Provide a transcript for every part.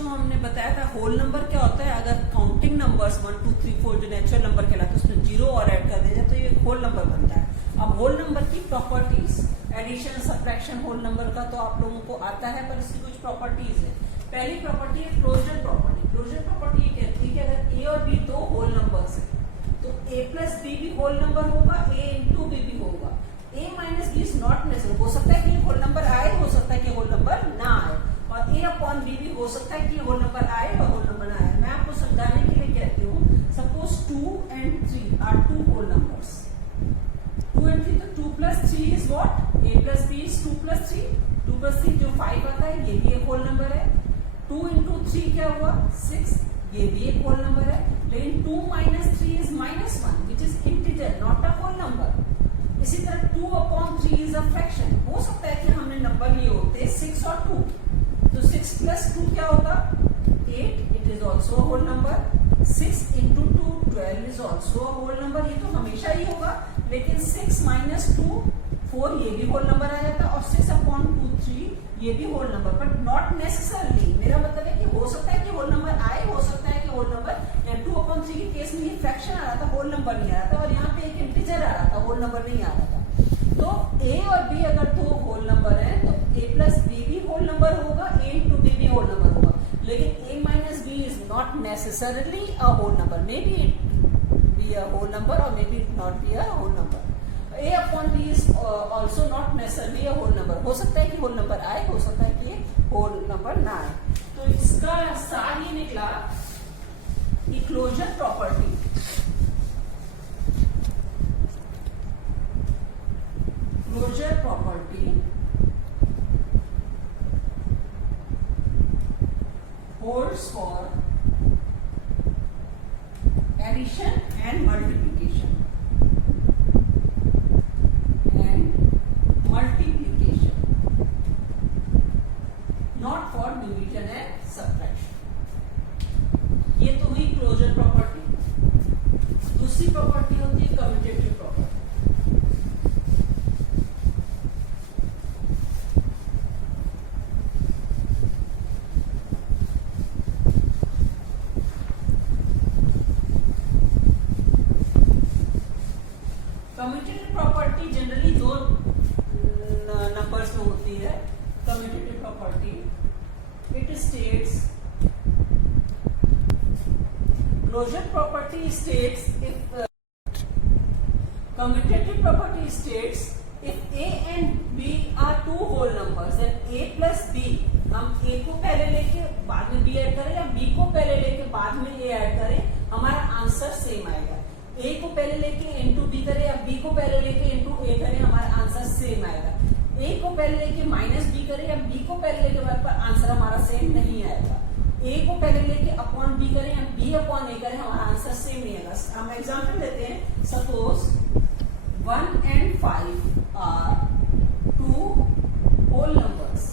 बच्चों हमने बताया था होल नंबर क्या होता है। अगर काउंटिंग नंबर्स 1 2 3 4 जो नेचुरल नंबर कहलाते हैं उसमें जीरो और ऐड कर दिया जाए तो ये होल नंबर बनता है। अब होल नंबर की properties, addition subtraction whole number का तो आप लोगों को आता है, पर इसकी कुछ प्रॉपर्टीज है। पहली प्रॉपर्टी है क्लोजर प्रॉपर्टी। क्लोजर प्रॉपर्टी ये कहती है कि अगर ए और बी दो होल नंबर्स है तो ए प्लस बी भी होल नंबर होगा, ए इंटू बी भी होगा। A minus B is not necessary, हो सकता है कि ये होल नंबर आए, हो सकता है कि होल नंबर ना आए, और ए अपॉन बी भी हो सकता है कि ये होल नंबर आए और होल नंबर ना आए। मैं आपको समझाने के लिए कहती हूँ, suppose 2 and 3 are two whole numbers. 2 and 3 तो 2 plus 3 is what? A plus B is 2 plus 3. 2 plus 3 जो 5 आता है ये भी एक होल नंबर है। 2 into 3 क्या हुआ? 6, ये भी एक होल नंबर है। लेकिन 2 minus 3 is -1 which is integer, not a whole number. इसी तरह 2 upon 3 is a fraction. हो सकता है कि हमने नंबर लिए होते 6 और 2, तो 6 plus 2 क्या होगा? 8. It is also a whole number. 6 into 2 12 is also a whole number. ये तो हमेशा ही होगा, लेकिन 6 minus 2 4 ये भी होल नंबर आ जाता है, और 6 upon 2 3 ये भी whole number, but not necessarily. मेरा मतलब है कि हो सकता है कि होल नंबर आए, हो सकता है कि होल नंबर 2 upon 3 के केस में ये फ्रैक्शन आ रहा था, होल नंबर नहीं आ रहा था, और यहाँ पे एक इंटीजर आ रहा था, होल नंबर नहीं आ रहा था। तो ए और बी अगर दो होल नंबर है तो ए प्लस बी भी होल नंबर होगा, ए इंटू बी भी होल नंबर होगा, लेकिन A minus B is not necessarily a whole number. May be it be a whole number और may be it not be a whole number. A upon B is also not necessarily a whole number. हो सकता है कि whole number आए, हो सकता है कि होल नंबर ना आए। तो इसका सार ये निकला कि closure property holds for addition and multiplication. Not for division and subtraction. ये तो हुई क्लोजर प्रॉपर्टी। दूसरी प्रॉपर्टी होती है commutative property. Commutative property generally दो नंबर्स में होती है। Commutative property it states, closure property states if commutative property states if a and b are two whole numbers then a plus b, हम a को पहले लेके बाद में b ऐड करें या b को पहले लेके बाद में a ऐड करें, हमारा आंसर सेम आएगा। a को पहले लेके into b करें या b को पहले लेके into a करें, हमारा आंसर सेम आएगा। a को पहले लेके माइनस बी करें या b को पहले लेके पर आंसर हमारा सेम नहीं आएगा। a को पहले लेके अपॉन b करें या b अपॉन a करें, हमारा आंसर सेम नहीं आएगा। हम एग्जांपल लेते हैं, suppose 1 and 5 are two whole numbers,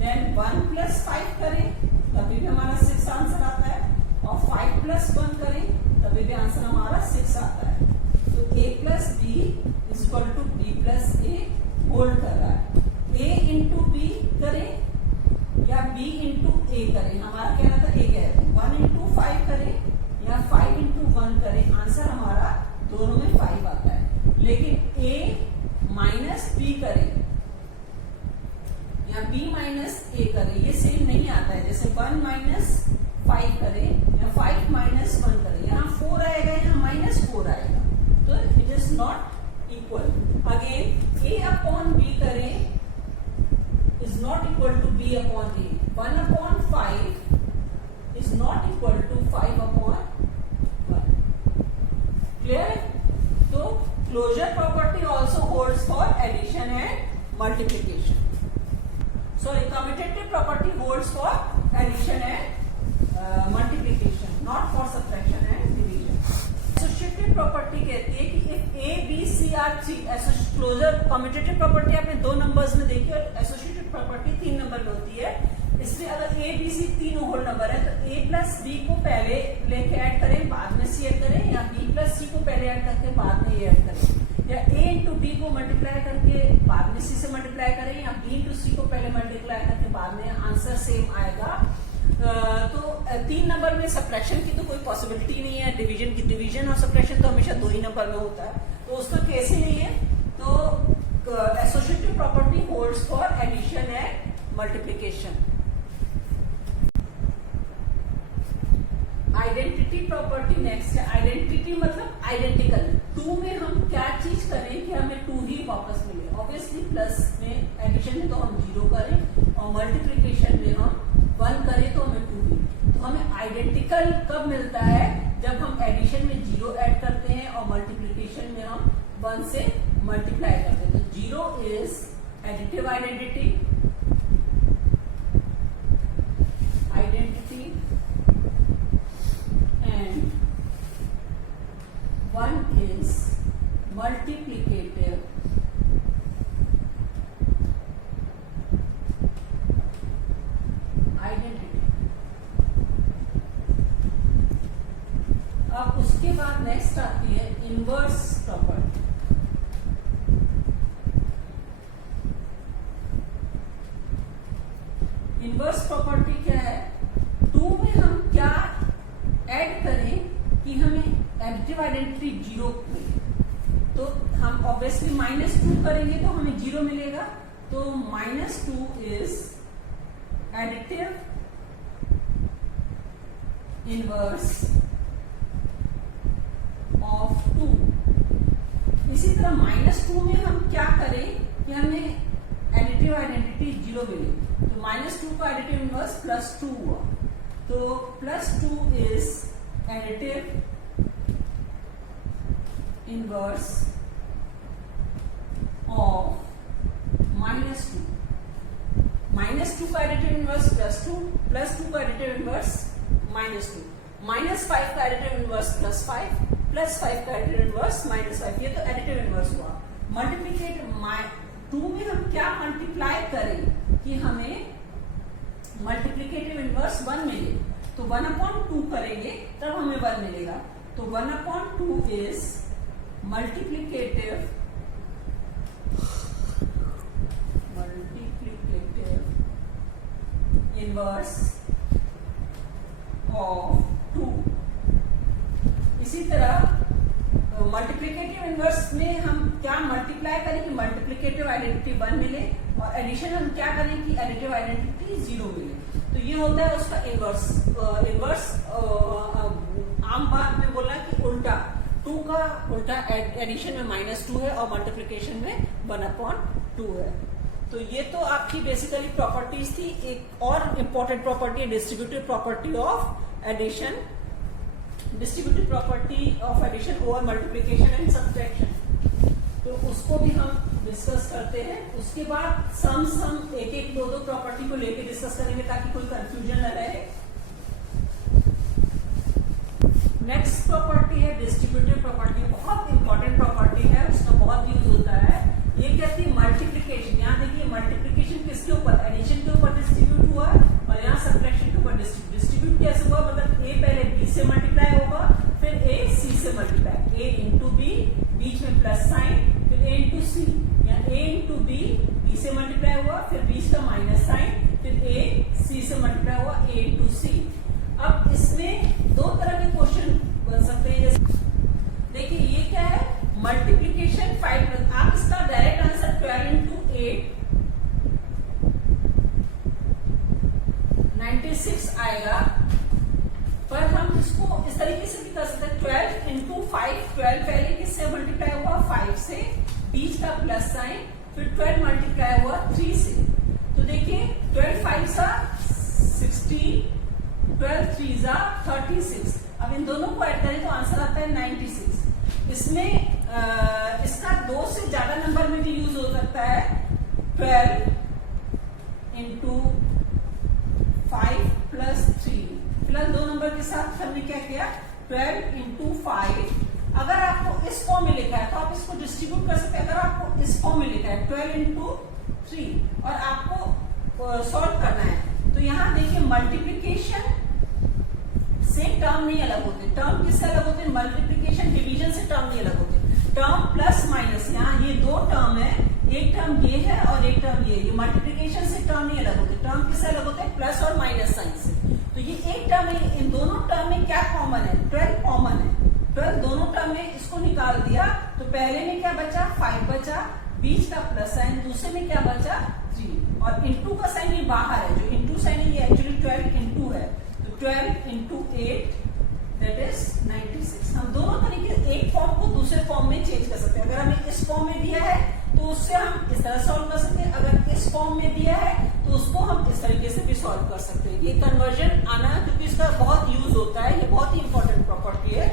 then 1 plus 5 करें तभी भी हमारा 6 आंसर आता है, और 5 plus 1 करें तभी भी आंसर हमारा 6 आता है। तो a plus b is equal to b plus a hold कर रहा है। a इंटू बी करें या b इंटू a करें, हमारा कहना था a कह रहे 1 इंटू 5 करें या 5 इंटू 1 करें, आंसर हमारा दोनों में 5 आता है। लेकिन a माइनस b करें या b माइनस a करें, ये सेम नहीं आता है। जैसे 1 माइनस 5 करें या 5 माइनस 1 करें, यहाँ 4 आएगा, यहाँ माइनस 4 आएगा, तो it is not equal. Again a upon b करें is not equal to b upon a। 1 upon 5 is not equal to 5 upon 1। Clear? तो closure property also holds for addition and multiplication. Sorry, commutative property holds for addition and multiplication, not for subtraction and division. Associative property कहती है कि if A B C are three, closure commutative property आपने 2 numbers में देखी, और associative property 3 number में होती है। इसमें अगर ए बी सी तीनों होल नंबर है तो ए प्लस बी को पहले लेके ऐड करें बाद में सी ऐड करें, या बी प्लस सी को पहले ऐड करके बाद में ए ऐड करें, या ए इंटू बी को मल्टीप्लाई करके बाद में सी से मल्टीप्लाई करें, या बी इंटू सी को पहले मल्टीप्लाई 3 नंबर में सब्ट्रैक्शन की तो कोई पॉसिबिलिटी नहीं है, डिवीजन की, डिवीजन और सब्ट्रैक्शन तो हमेशा 2 ही नंबर में होता है, तो उसका केस ही नहीं है। तो associative property holds for addition and multiplication. Identity property next है। आइडेंटिटी मतलब आइडेंटिकल। 2 में हम क्या चीज करें कि हमें 2 ही वापस मिले। ऑब्वियसली प्लस में एडिशन में तो हम 0 करें और मल्टीप्लिकेशन में हम 1 करें तो हमें 2 ही। तो हमें आइडेंटिकल कब मिलता है? जब हम एडिशन में 0 ऐड करते हैं और मल्टीप्लिकेशन में हम 1 से मल्टीप्लाई करते हैं। तो 0 is additive identity, and 1 is multiplicative identity। अब उसके बाद नेक्स्ट आती है इनवर्स प्रॉपर्टी। इनवर्स प्रॉपर्टी क्या है? 2 में हम क्या ऐड करें कि हमें एडिटिव आइडेंटिटी 0 मिले। तो हम ऑब्वियसली -2 करेंगे तो हमें 0 मिलेगा। तो -2 इज एडिटिव इनवर्स ऑफ 2। इसी तरह -2 में हम क्या करें कि हमें एडिटिव आइडेंटिटी 0 मिले। तो -2 का एडिटिव इनवर्स +2 हुआ। तो +2 इज एडिटिव इनवर्स ऑफ -2। -2 का एडिटिव इनवर्स +2, +2 का एडिटिव इनवर्स -2, -5 का एडिटिव इनवर्स +5, +5 का एडिटिव इनवर्स -5। ये तो एडिटिव इनवर्स हुआ। मल्टीप्लिकेट 2 में हम क्या मल्टीप्लाई करें कि हमें मल्टीप्लिकेटिव इनवर्स 1 मिले। तो 1/2 करेंगे तब हमें 1 मिलेगा। तो 1/2 इज मल्टीप्लिकेटिव इनवर्स ऑफ 2। इसी तरह मल्टीप्लिकेटिव इनवर्स में हम क्या मल्टीप्लाई करें कि मल्टीप्लिकेटिव आइडेंटिटी 1 मिले और एडिशन हम क्या करें कि एडिटिव आइडेंटिटी 0 मिले। तो ये होता है उसका इनवर्स। इनवर्स आम बात में बोला कि उल्टा, 2 का उल्टा एडिशन में -2 है और मल्टीप्लिकेशन में 1/2 है। तो ये तो आपकी बेसिकली प्रॉपर्टीज थी। एक और इम्पोर्टेंट प्रॉपर्टी है distributive property of addition. Distributive property of addition over multiplication and subtraction, तो उसको भी हम डिस्कस करते हैं। उसके बाद सम एक 2 प्रॉपर्टी को लेके डिस्कस करेंगे ताकि कोई कंफ्यूजन न रहे। नेक्स्ट प्रॉपर्टी है डिस्ट्रीब्यूटिव प्रॉपर्टी। बहुत इंपॉर्टेंट प्रॉपर्टी है, उसका बहुत यूज होता है। ये कहती है मल्टीप्लिकेशन। यहाँ देखिए मल्टीप्लिकेशन किसके ऊपर? एडिशन के ऊपर डिस्ट्रीब्यूट हुआ और यहाँ सब्ट्रैक्शन के ऊपर डिस्ट्रीब्यूट कैसे हुआ? मतलब ए पहले बी से मल्टीप्लाई होगा, फिर ए सी से मल्टीप्लाई, ए इंटू बी, बीच में प्लस साइन, फिर ए इंटू सी, या ए इंटू बी, बी से मल्टीप्लाई हुआ, फिर बीच का माइनस साइन, फिर ए सी से मल्टीप्लाई हुआ, ए इंटू सी। अब इसमें 2 तरह के क्वेश्चन बन सकते हैं। जैसे देखिए ये क्या है? मल्टीप्लिकेशन 5+, आप इसका डायरेक्ट आंसर 12 इंटू 8 96 आएगा, पर हम इसको इस तरीके से भी कर सकते हैं। 12 इंटू 5, 12 पहले किससे मल्टीप्लाई हुआ? 5 से, बीच का प्लस साइन, फिर 12 मल्टीप्लाई हुआ 3 से। तो देखिए 12 5 सा 16, 12 3 सा 36। अब इन दोनों को ऐड करें तो आंसर आता है 96। इसमें इसका 2 से ज्यादा नंबर में भी यूज हो सकता है। 12 इंटू 5 प्लस 3, फिलहाल 2 नंबर के साथ हमने क्या किया? 12 इंटू 5। अगर आपको इस फॉर्म में लिखा है तो आप इसको डिस्ट्रीब्यूट कर सकते हैं। अगर आपको इस फॉर्म में लिखा है 12 इंटू 3 और आपको सॉल्व करना है, तो यहाँ देखिए मल्टीप्लिकेशन से टर्म नहीं अलग होते। टर्म किससे अलग होते हैं? मल्टीप्लिकेशन डिवीजन से टर्म नहीं अलग होते। टर्म प्लस माइनस, यहाँ ये 2 टर्म है, एक टर्म ये है और एक टर्म ये मल्टीप्लिकेशन से टर्म नहीं अलग होते। टर्म किससे अलग होते हैं? प्लस और माइनस साइन से। तो ये एक टर्म में क्या कॉमन है, 12 कॉमन है, 12 दोनों टर्म में इसको निकाल दिया तो पहले में क्या बचा 5 बचा, बीच का प्लस साइन, दूसरे में क्या बचा 3 और इंटू का साइन ये बाहर है, जो इंटू साइन है ये एक्चुअली 12 इंटू है, तो 12 इंटू 8 दैट इज 96। हम दोनों तरीके एक फॉर्म को दूसरे फॉर्म में चेंज कर सकते हैं। अगर हमें इस फॉर्म में दिया है तो उससे हम इस तरह सॉल्व कर सकते हैं, अगर इस फॉर्म में दिया है तो उसको हम इस तरीके से भी सॉल्व कर सकते हैं। ये कन्वर्जन आना क्योंकि इसका बहुत यूज होता है, ये बहुत ही इंपॉर्टेंट प्रॉपर्टी है।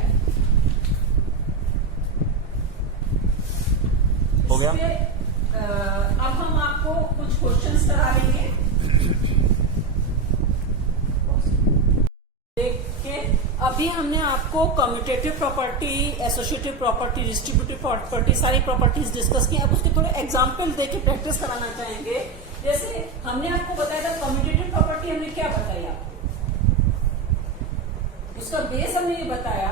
हो गया? अब हम आपको कुछ क्वेश्चंस करा लेंगे। देखिए अभी हमने आपको commutative property, associative property, distributive property, सारी प्रॉपर्टीज डिस्कस की। अब उसके थोड़े एग्जांपल देके प्रैक्टिस कराना चाहेंगे। जैसे हमने आपको बताया था कम्यूटेटिव प्रॉपर्टी, हमने क्या बताया, उसका बेस हमने ये बताया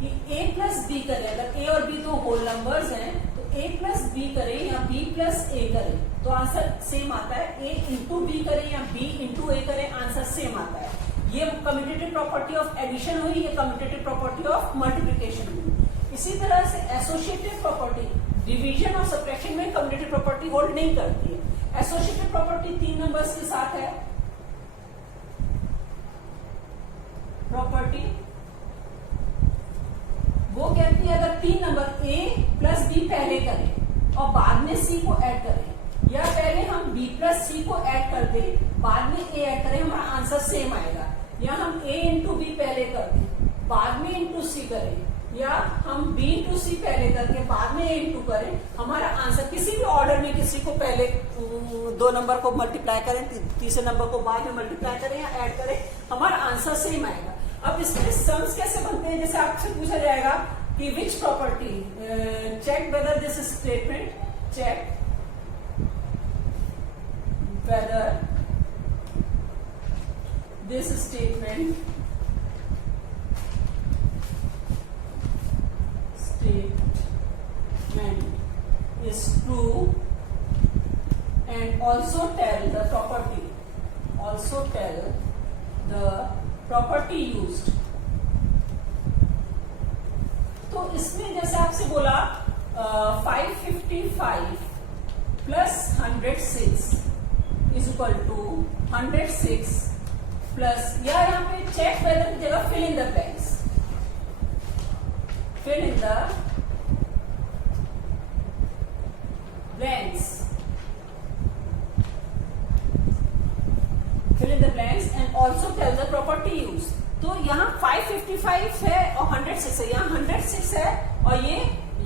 कि a प्लस बी करें, अगर a और b दो होल नंबर्स हैं तो a प्लस बी करें या b प्लस a करें तो आंसर सेम आता है, a इंटू बी करें या b इंटू a करें आंसर सेम आता है। ये कम्यूटेटिव प्रॉपर्टी ऑफ एडिशन हुई, ये कम्यूटेटिव प्रॉपर्टी ऑफ मल्टीप्लिकेशन हुई। इसी तरह से एसोसिएटिव प्रॉपर्टी, डिवीजन और सब्ट्रैक्शन में कम्यूटेटिव प्रॉपर्टी होल्ड नहीं करती है। एसोसिएटिव प्रॉपर्टी 3 नंबर्स के साथ है प्रॉपर्टी, वो कहती है अगर 3 नंबर a प्लस बी पहले करें और बाद में c को ऐड करें, या पहले हम b प्लस सी को ऐड कर दें बाद में a ऐड करें, हमारा आंसर सेम आएगा। या हम a इंटू बी पहले कर दें बाद में इंटू सी करें, या हम b इंटू सी पहले करके बाद में a इंटू करें, हमारा आंसर किसी भी ऑर्डर में किसी को पहले 2 नंबर को मल्टीप्लाई करें, तीसरे नंबर को बाद में मल्टीप्लाई करें या ऐड करें, हमारा आंसर सेम आएगा। अब इसमें सम्स कैसे बनते हैं, जैसे आपसे पूछा जाएगा कि which property, check whether this statement, check whether this statement is true and also tell the property used। तो इसमें जैसे आपसे बोला 555 plus 106 is equal to 106 plus, या यहाँ पे चेक वेदर की जगह fill in the blanks, fill in the blanks, fill in the blanks and also tell the property use. तो यहाँ 555 है और 106 है, यहाँ 106 है और ये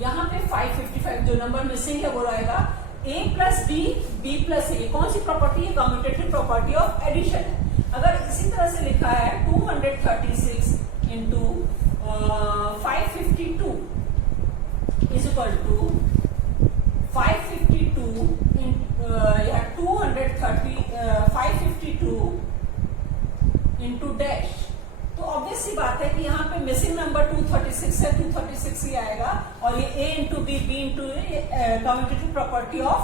यहाँ पे 555, जो नंबर मिसिंग है वो रहेगा a plus B, B plus A. कौन सी प्रॉपर्टी है, कम्यूटेटिव प्रॉपर्टी ऑफ एडिशन है। अगर इसी तरह से लिखा है 236 इंटू 552 इज इक्वल टू 552 या 552 इंटू डैश। तो ऑब्वियस सी बात है कि यहाँ पे मिसिंग नंबर 236 है, 236 ही आएगा और ये a into b, b into a commutative property of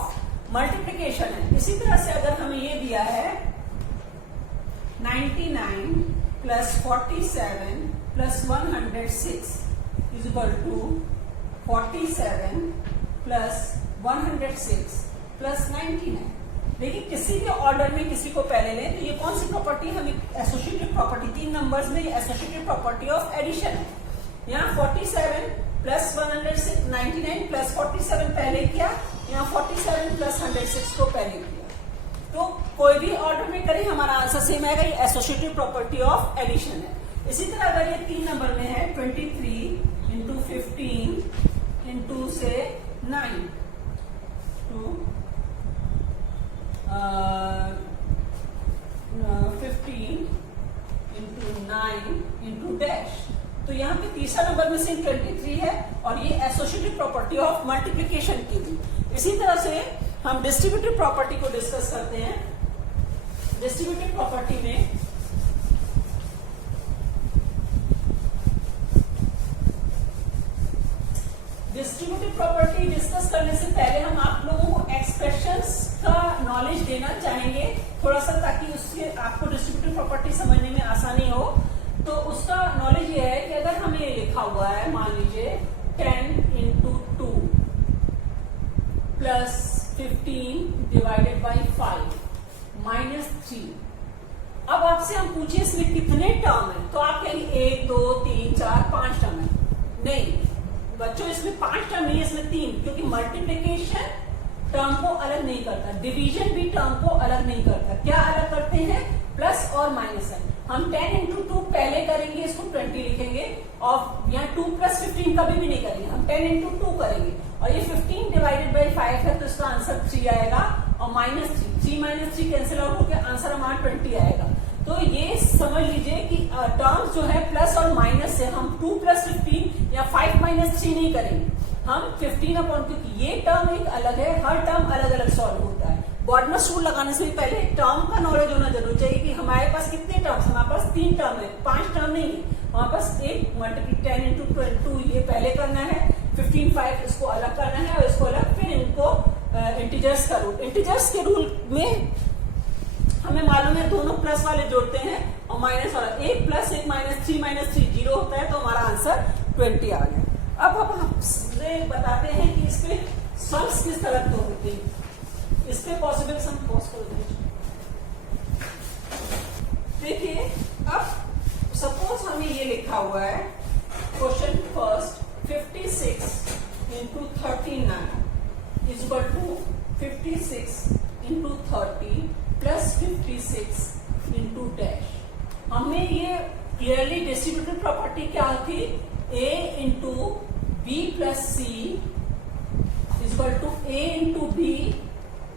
multiplication है। इसी तरह से अगर हमें ये दिया है 99 plus 47 plus 106 is equal to 47 plus 106 plus 99। देखिए किसी भी ऑर्डर में किसी को पहले लें तो ये कौन सी प्रॉपर्टी है, हमें एसोसिएटिव प्रॉपर्टी, 3 नंबर्स में ये एसोसिएटिव प्रॉपर्टी ऑफ एडिशन है। यहाँ 47 प्लस 106 99 प्लस 47 पहले किया, यहाँ 47 प्लस 106 को पहले किया। तो कोई भी ऑर्डर में करें हमारा आंसर सेम आएगा, ये एसोसिएटिव प्रॉपर्टी ऑफ एडिशन है। इसी तरह अगर ये 3 नंबर में है 23 इंटू 15 इंटू से 9 टू 15 इंटू 9 इंटू डैश। तो यहाँ पे तीसरा नंबर में से 23 है और ये एसोसिएटिव प्रॉपर्टी ऑफ मल्टीप्लिकेशन की थी। इसी तरह से हम डिस्ट्रीब्यूटिव प्रॉपर्टी को डिस्कस करते हैं। डिस्ट्रीब्यूटिव प्रॉपर्टी में डिस्ट्रीब्यूटिव प्रॉपर्टी डिस्कस करने से पहले हम आप लोगों को एक्सप्रेशंस का नॉलेज देना चाहेंगे थोड़ा सा, ताकि उससे आपको डिस्ट्रीब्यूटिव प्रॉपर्टी समझने में आसानी हो। तो उसका नॉलेज ये लिखा हुआ है, मान लीजिए 10 into 2 plus 15 divided by 5 minus 3। अब आपसे हम पूछे इसमें कितने टर्म है, तो आप कहेंगे 1 2 3 4 5 टर्म है। नहीं बच्चों, इसमें 5 टर्म नहीं है, इसमें 3, क्योंकि मल्टीप्लीकेशन टर्म को अलग नहीं करता, डिवीजन भी टर्म को अलग नहीं करता। क्या अलग करते हैं? प्लस और माइनस है। हम 10 इंटू 2 पहले करेंगे, इसको 20 लिखेंगे, और यहाँ 2 प्लस 15 कभी भी नहीं करेंगे, हम 10 इंटू 2 करेंगे, और ये 15 डिवाइडेड बाई 5 है, तो इसका आंसर 3 आएगा, और माइनस 3 माइनस 3 कैंसिल आउट होकर आंसर हमारा 20 आएगा। तो ये समझ लीजिए कि टर्म्स जो है प्लस और माइनस से हम 2 प्लस 15 या 5 माइनस 3 नहीं करेंगे, हम 15 अपॉन, क्योंकि ये टर्म एक अलग है, हर टर्म अलग अलग सॉल्व होता है। बॉर्डनस रूल लगाने से पहले टर्म का नॉलेज होना जरूर चाहिए कि हमारे पास कितने टर्म्स, हमारे पास 3 टर्म है, 5 टर्म नहीं है हमारे पास। एक मल्टीप्ली 10 इंटू 22 ये पहले करना है, 15 5 इसको अलग करना है, और इसको अलग, फिर इनको इंटीजर्स का रूल, इंटीजर्स के रूल में हमें मालूम है दोनों प्लस वाले जोड़ते हैं और माइनस वाला, 1 प्लस 1 माइनस 3 0 होता है, तो हमारा आंसर 20 आ गया। अब हम आपसे बताते हैं कि इसमें सम्स किस तरह के होते हैं, इस पे पॉसिबल सम पॉज कर दीजिए। देखिए अब सपोज हमें ये लिखा हुआ है question first, 56 into 39 is equal to 56 into 30 plus 56 into dash. हमने ये क्लियरली डिस्ट्रीब्यूटेड प्रॉपर्टी क्या थी, a into b plus c is equal to a into b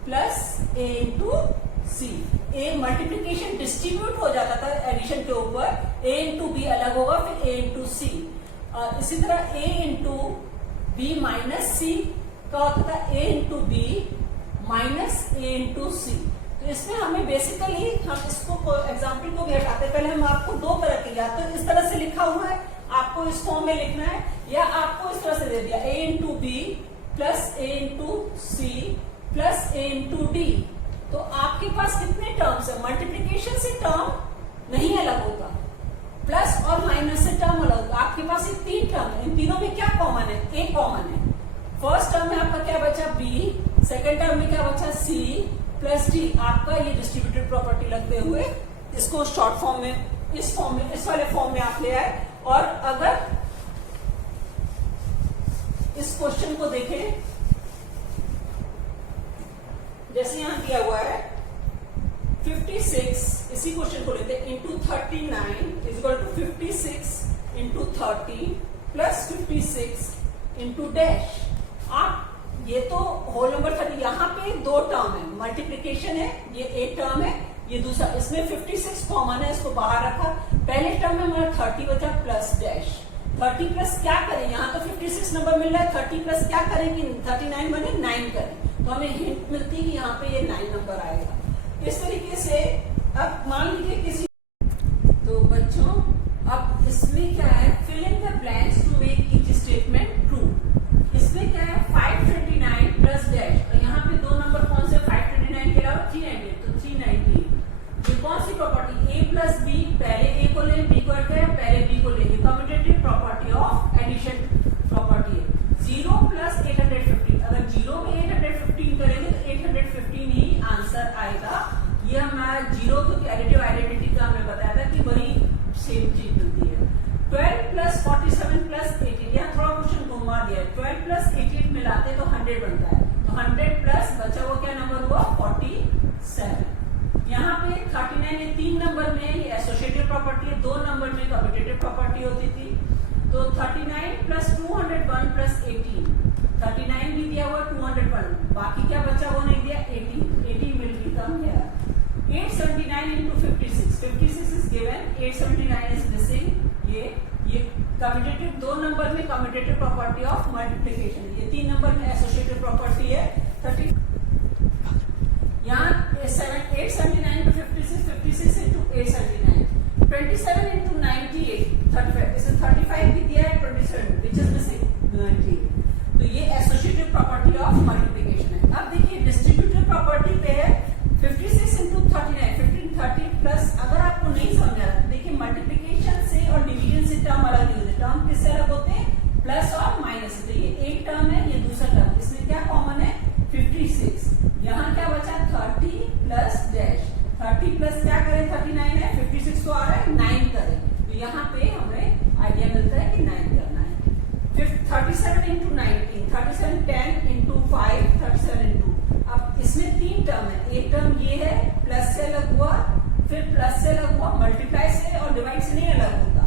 plus a into c. A multiplication distribute हो जाता था addition के ऊपर, a into B अलग होगा, फिर a इंटू सी। इसी तरह a into B minus C का होता था a into B minus a into C. तो इसमें हमें बेसिकली, हम इसको एग्जाम्पल को भी हटाते, पहले हम आपको दो तरह के, या तो इस तरह से लिखा हुआ है आपको इस फॉर्म में लिखना है, या आपको इस तरह से दे दिया a into b plus a into c plus a into d. तो आपके पास कितने टर्म्स है, मल्टीप्लीकेशन से टर्म नहीं अलग होगा, प्लस और माइनस से टर्म अलग होगा। आपके पास ये 3 टर्म है, इन तीनों में क्या कॉमन है, a कॉमन है। फर्स्ट टर्म में आपका क्या बचा b, सेकेंड टर्म में क्या बचा c प्लस डी। आपका ये डिस्ट्रीब्यूटेड प्रॉपर्टी लगते हुए इसको शॉर्ट फॉर्म में, इस फॉर्म में, इस वाले फॉर्म में आप ले आए। और अगर इस क्वेश्चन को देखें, जैसे यहां दिया हुआ है 56, इसी क्वेश्चन को लेते हैं, into 39 is equal to 56 into 30 plus 56 into dash. आप ये तो होल नंबर 30, यहाँ पे 2 टर्म है, मल्टीप्लीकेशन है, ये एक टर्म है, ये दूसरा, इसमें 56 कॉमन है, इसको बाहर रखा। पहले टर्म में हमारा 30 बचा प्लस डैश। 30 प्लस क्या करें, यहाँ तो 56 नंबर मिल रहा है, 30 प्लस क्या करें कि 39 बने 9 करें, तो हमें हिंट मिलती है कि यहाँ पे ये 9 नंबर आएगा। इस तरीके से अब मान लीजिए किसी, तो बच्चों अब इसमें क्या है, fill in the blanks to make each statement true. इसमें क्या है 529 प्लस डैश, और यहाँ पे 2 नंबर कौन से, 529 के अलावा 398, तो 398। ये कौन सी प्रॉपर्टी, a प्लस बी, पहले a को लेंगे, b को ऐड करें, पहले b को लेंगे, commutative property of addition property है। 0 प्लस 815, अगर 0 में 815 करेंगे तो 815 ही आंसर आएगा। ये हमारा 0, क्योंकि एडिटिव आइडेंटिटी का हमने बताया था कि वही सेम चीज मिलती है। 12 प्लस 47 प्लस 18, यहाँ थोड़ा क्वेश्चन घुमा दिया है, 12 प्लस 18 मिलाते तो 100 बनता है, तो 100 प्लस बचा वो क्या नंबर हुआ, 47। यहाँ पे 39 ये 3 नंबर में ये एसोसिएटिव प्रॉपर्टी है, 2 नंबर में कम्यूटेटिव प्रॉपर्टी होती थी। तो 39 प्लस 201 प्लस 18, 39 भी दिया हुआ, 201, बाकी क्या बचा वो नहीं दिया, 18 will become here 879 into 56 is given, 879 is missing। ये कम्यूटेटिव, 2 नंबर में कम्यूटेटिव प्रॉपर्टी ऑफ मल्टीप्लिकेशन, ये 3 नंबर में एसोसिएटिव प्रॉपर्टी है। 30 यहाँ 879 into 56 into 879, 27 into 98, 35, इसमें 35 भी दिया है, 27 which is missing 98। तो ये एसोसिएटिव प्रॉपर्टी ऑफ मल्टीप्लिकेशन है। अब देखिए डिस्ट्रीब्यूटिव प्रॉपर्टी पे है 56 into 39, 15 30 प्लस, अगर आपको नहीं समझा, देखिए मल्टीप्लिकेशन से और डिवीजन से टर्म अलग नहीं होते, टर्म किससे अलग होते 30 प्लस क्या करें, 39 है, 56 तो आ रहा है, 9 करें, तो यहाँ पे हमें आइडिया मिलता है कि 9 करना है। फिर 37 इंटू 19, 37 10 इंटू 5, 37 इंटू, अब इसमें 3 टर्म है, एक टर्म ये है प्लस से अलग हुआ, फिर प्लस से अलग हुआ, मल्टीप्लाई से और डिवाइड से नहीं अलग होता,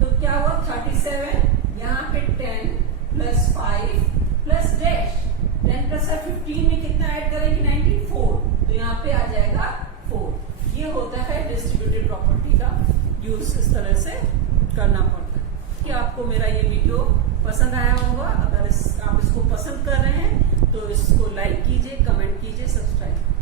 तो क्या हुआ 37, यहाँ पे 10 प्लस 5 प्लस डैश, 10 प्लस 15 में कितना ऐड करेंगे 94, तो यहाँ पे आ जाएगा 4। ये होता है डिस्ट्रीब्यूटिव प्रॉपर्टी का यूज, इस तरह से करना पड़ता है। कि आपको मेरा ये वीडियो पसंद आया होगा, अगर आप इसको पसंद कर रहे हैं तो इसको लाइक कीजिए, कमेंट कीजिए, सब्सक्राइब कीजिए।